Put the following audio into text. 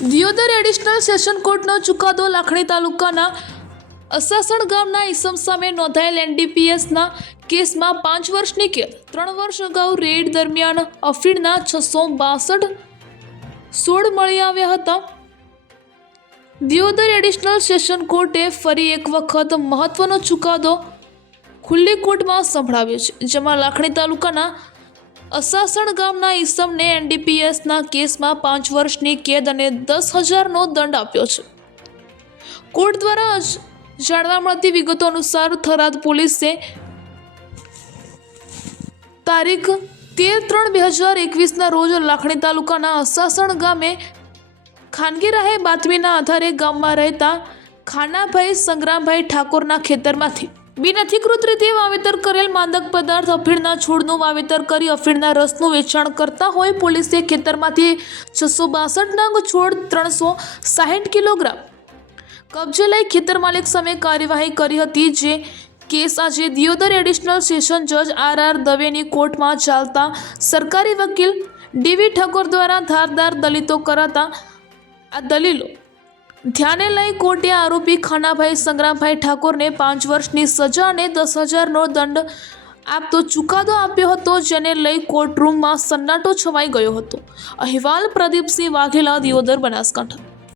Deodar additional session કોર્ટનો ચુકાદો લાખણી તાલુકાના અસાસણ ગામના ઈસમ સામે નોંધાયેલ એનડીપીએસના કેસમાં 5 વર્ષની કેદ। 3 વર્ષ અગાઉ રેડ દરમિયાન અફીણના 662 સોળ મળી આવ્યા હતા। દિયોદર એડિશનલ સેશન કોર્ટે ફરી એક વખત મહત્વનો ચુકાદો ખુલ્લી કોર્ટમાં સંભળાવ્યો છે, જેમાં લાખણી તાલુકાના અસાસણ ગામના ઈસમને એનડીપીએસના કેસમાં 5 વર્ષની કેદ અને 10,000નો દંડ આપ્યો છે। કોર્ટ દ્વારા જાણવા મળતી વિગતો અનુસાર થરાદ પોલીસે તારીખ 13/3/2021ના રોજ લાખણી તાલુકાના અસાસણ ગામે ખાનગી રાહે બાતમીના આધારે ગામમાં રહેતા ખાનાભાઈ સંગ્રામભાઈ ઠાકોરના ખેતરમાંથી બિનઅધિકૃત રીતે વાવેતર કરેલ માદક પદાર્થ અફીણના છોડનું વાવેતર કરી અફીણના રસનું વેચાણ કરતા હોય પોલીસે ખેતરમાંથી 662 નંગ છોડ 360 કિલોગ્રામ કબજે લઈ ખેતર માલિક સામે કાર્યવાહી કરી હતી। જે કેસ આજે દિયોદર એડિશનલ સેશન જજ આર દવેની કોર્ટમાં ચાલતા સરકારી વકીલ ડીવી ઠાકોર દ્વારા ધારદાર દલીલો કરાતા આ દલીલો ધ્યાને લઈ કોર્ટે આરોપી ખાનાભાઈ સંગ્રામભાઈ ઠાકોરને 5 વર્ષની સજા અને 10,000નો દંડ આપતો ચુકાદો આપ્યો હતો, જેને લઈ કોર્ટરૂમમાં સન્નાટો છવાઈ ગયો હતો। અહેવાલ પ્રદીપસિંહ વાઘેલા, દિયોદર, બનાસકાંઠા।